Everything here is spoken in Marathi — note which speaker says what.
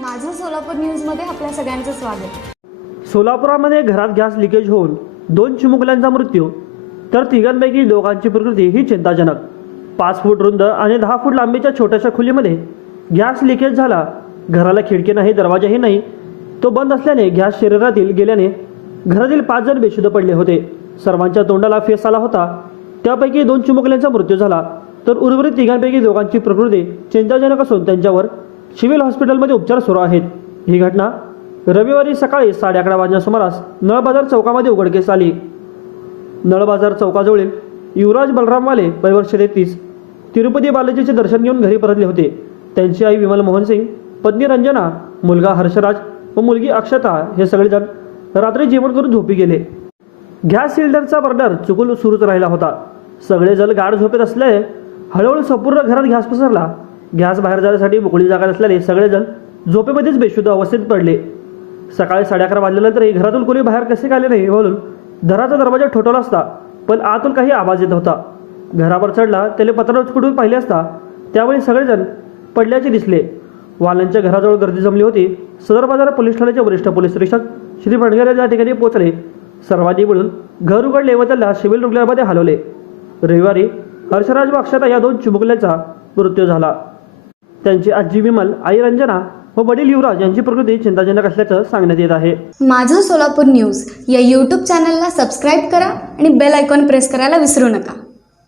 Speaker 1: माझं सोलापूर न्यूजमध्ये आपल्या सगळ्यांचं स्वागत.
Speaker 2: सोलापुरामध्ये घरात गॅस लिकेज होऊन दोन चिमुकल्यांचा मृत्यू तर तिघांपैकी दोघांची प्रकृती ही चिंताजनक. पाच फूट रुंद आणि दहा फूट लांबीच्या छोट्याशा खोलीमध्ये गॅस लिकेज झाला. घराला खिडकी नाही दरवाजाही नाही. तो बंद असल्याने गॅस शरीरातील गेल्याने घरातील पाच जण बेशुद्ध पडले होते. सर्वांच्या तोंडाला फेस आला होता. त्यापैकी दोन चिमुकल्यांचा मृत्यू झाला. तर उर्वरित तिघांपैकी दोघांची प्रकृती चिंताजनक असून त्यांच्यावर सिव्हिल हॉस्पिटलमध्ये उपचार सुरू आहेत. ही घटना रविवारी सकाळी साडे अकरा वाजण्या सुमारास नळबाजार चौकामध्ये उघडकीस आली. नळबाजार चौकाजवळील युवराज बलरामवाले वयवर्ष तेहतीस तिरुपती बालाजीचे दर्शन घेऊन घरी परतले होते. त्यांची आई विमल मोहन सिंग पत्नी रंजना मुलगा हर्षराज व मुलगी अक्षता हे सगळेजण रात्री जेवण करून झोपी गेले. गॅस सिलेंडरचा बर्नर चुकून सुरूच राहिला होता. सगळेजण गाढ झोपेत असले हळूहळू संपूर्ण घरात गॅस पसरला. गॅस बाहेर जाण्यासाठी मोकळी जागा नसल्याने सगळेजण झोपेमध्येच बेशुद्ध अवस्थेत पडले. सकाळी साडे अकरा वाजल्यानंतरही घरातून कोणी बाहेर कसे आले नाही म्हणून घराचा दरवाजा ठोठवला असता पण आतून काही आवाज येत होता घरावर चढला त्याने पत्र उचकडून पाहिले असता त्यावेळी सगळेजण पडल्याचे दिसले. वालांच्या घराजवळ गर्दी जमली होती. सदर बाजार पोलीस ठाण्याचे वरिष्ठ पोलीस निरीक्षक श्री भटकर या ठिकाणी पोहोचले. सर्वांनी मिळून घर उघडले व त्याला सिव्हिल रुग्णालयामध्ये हलवले. रविवारी हर्षराज व अक्षता या दोन चिमुकल्याचा मृत्यू झाला. त्यांची आजी विमल आई रंजना व वडील युवराज यांची प्रकृती चिंताजनक असल्याचं सांगण्यात येत आहे.
Speaker 1: माझं सोलापूर न्यूज या यूट्यूब चॅनलला सबस्क्राईब करा आणि बेल आयकॉन प्रेस करायला विसरू नका.